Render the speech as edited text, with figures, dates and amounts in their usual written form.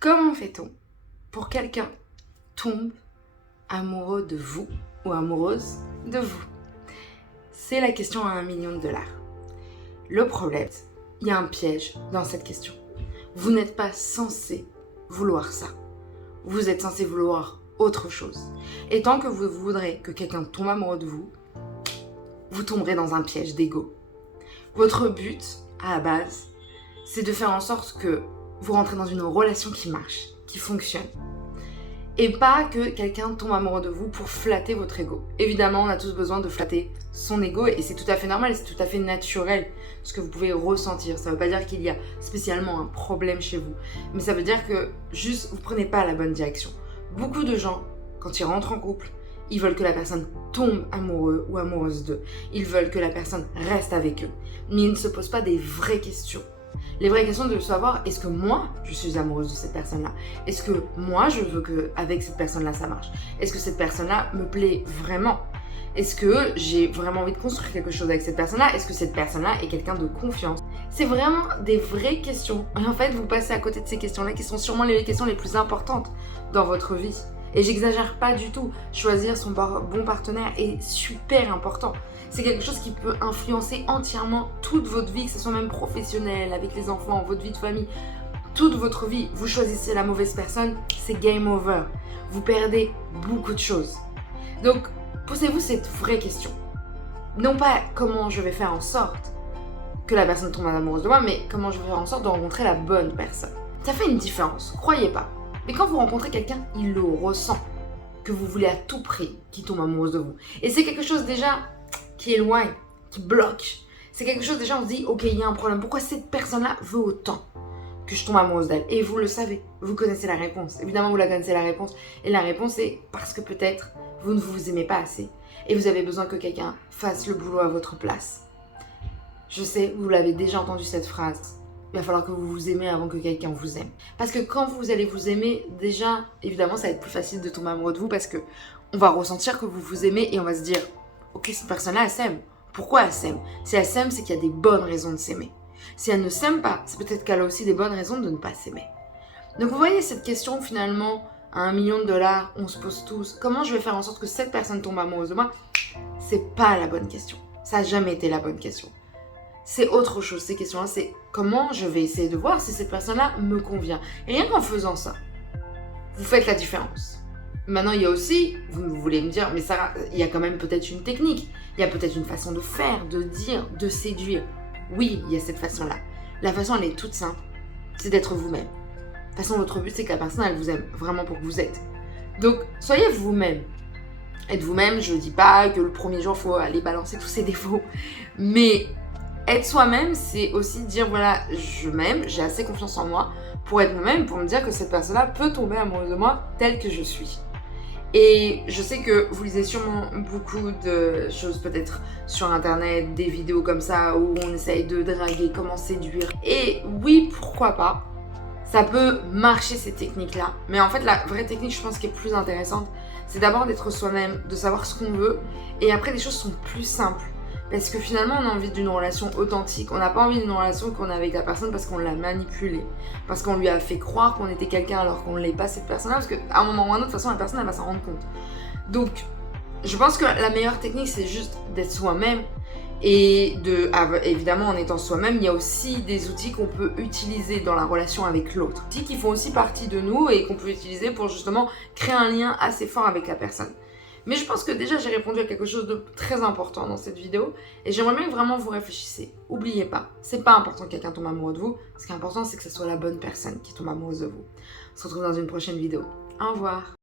Comment fait-on pour quelqu'un tombe amoureux de vous ou amoureuse de vous? C'est la question à 1 million de dollars. Le problème, il y a un piège dans cette question. Vous n'êtes pas censé vouloir ça. Vous êtes censé vouloir autre chose. Et tant que vous voudrez que quelqu'un tombe amoureux de vous, vous tomberez dans un piège d'ego. Votre but, à la base, c'est de faire en sorte que vous rentrez dans une relation qui marche, qui fonctionne. Et pas que quelqu'un tombe amoureux de vous pour flatter votre ego. Évidemment, on a tous besoin de flatter son ego et c'est tout à fait normal, c'est tout à fait naturel ce que vous pouvez ressentir. Ça ne veut pas dire qu'il y a spécialement un problème chez vous, mais ça veut dire que juste vous prenez pas la bonne direction. Beaucoup de gens, quand ils rentrent en couple, ils veulent que la personne tombe amoureux ou amoureuse d'eux. Ils veulent que la personne reste avec eux. Mais ils ne se posent pas des vraies questions. Les vraies questions de savoir, est-ce que moi, je suis amoureuse de cette personne-là? Est-ce que moi, je veux qu'avec cette personne-là, ça marche? Est-ce que cette personne-là me plaît vraiment? Est-ce que j'ai vraiment envie de construire quelque chose avec cette personne-là? Est-ce que cette personne-là est quelqu'un de confiance? C'est vraiment des vraies questions. Et en fait, vous passez à côté de ces questions-là qui sont sûrement les questions les plus importantes dans votre vie. Et j'exagère pas du tout. Choisir son bon partenaire est super important. C'est quelque chose qui peut influencer entièrement toute votre vie, que ce soit même professionnelle, avec les enfants, votre vie de famille, toute votre vie. Vous choisissez la mauvaise personne, c'est game over. Vous perdez beaucoup de choses. Donc, posez-vous cette vraie question. Non pas comment je vais faire en sorte que la personne tombe amoureuse de moi, mais comment je vais faire en sorte de rencontrer la bonne personne. Ça fait une différence, croyez pas. Mais quand vous rencontrez quelqu'un, il le ressent, que vous voulez à tout prix qu'il tombe amoureuse de vous. Et c'est quelque chose déjà qui éloigne, qui bloque. C'est quelque chose déjà, on se dit, ok, il y a un problème. Pourquoi cette personne-là veut autant que je tombe amoureuse d'elle? Et vous le savez, vous connaissez la réponse. Évidemment, vous la connaissez la réponse. Et la réponse est parce que peut-être vous ne vous aimez pas assez. Et vous avez besoin que quelqu'un fasse le boulot à votre place. Je sais, vous l'avez déjà entendu cette phrase. Il va falloir que vous vous aimez avant que quelqu'un vous aime. Parce que quand vous allez vous aimer, déjà, évidemment, ça va être plus facile de tomber amoureux de vous parce que on va ressentir que vous vous aimez et on va se dire, ok, cette personne-là, elle s'aime. Pourquoi elle s'aime? Si elle s'aime, c'est qu'il y a des bonnes raisons de s'aimer. Si elle ne s'aime pas, c'est peut-être qu'elle a aussi des bonnes raisons de ne pas s'aimer. Donc vous voyez cette question finalement, à 1 million de dollars, on se pose tous, comment je vais faire en sorte que cette personne tombe amoureuse de moi? C'est pas la bonne question. Ça n'a jamais été la bonne question. C'est autre chose, ces questions-là, c'est comment je vais essayer de voir si cette personne-là me convient. Et rien qu'en faisant ça, vous faites la différence. Maintenant, il y a aussi, vous voulez me dire, mais Sarah, il y a quand même peut-être une technique, il y a peut-être une façon de faire, de dire, de séduire. Oui, il y a cette façon-là. La façon, elle est toute simple, c'est d'être vous-même. De toute façon, votre but, c'est que la personne, elle vous aime vraiment pour que vous êtes. Donc, soyez vous-même. Être vous-même, je ne dis pas que le premier jour, il faut aller balancer tous ses défauts, mais être soi-même, c'est aussi dire, voilà, je m'aime, j'ai assez confiance en moi pour être moi-même, pour me dire que cette personne-là peut tomber amoureuse de moi telle que je suis. Et je sais que vous lisez sûrement beaucoup de choses peut-être sur internet, des vidéos comme ça où on essaye de draguer, comment séduire. Et oui, pourquoi pas, ça peut marcher ces techniques-là. Mais en fait, la vraie technique, je pense, qui est plus intéressante, c'est d'abord d'être soi-même, de savoir ce qu'on veut. Et après, les choses sont plus simples. Parce que finalement, on a envie d'une relation authentique. On n'a pas envie d'une relation qu'on a avec la personne parce qu'on l'a manipulée. Parce qu'on lui a fait croire qu'on était quelqu'un alors qu'on ne l'est pas cette personne-là. Parce qu'à un moment ou à un autre, de toute façon, la personne, elle va s'en rendre compte. Donc, je pense que la meilleure technique, c'est juste d'être soi-même. Et évidemment, en étant soi-même, il y a aussi des outils qu'on peut utiliser dans la relation avec l'autre. Des outils qui font aussi partie de nous et qu'on peut utiliser pour justement créer un lien assez fort avec la personne. Mais je pense que déjà j'ai répondu à quelque chose de très important dans cette vidéo et j'aimerais bien que vraiment vous réfléchissiez. Oubliez pas, c'est pas important que quelqu'un tombe amoureux de vous, ce qui est important c'est que ce soit la bonne personne qui tombe amoureuse de vous. On se retrouve dans une prochaine vidéo. Au revoir.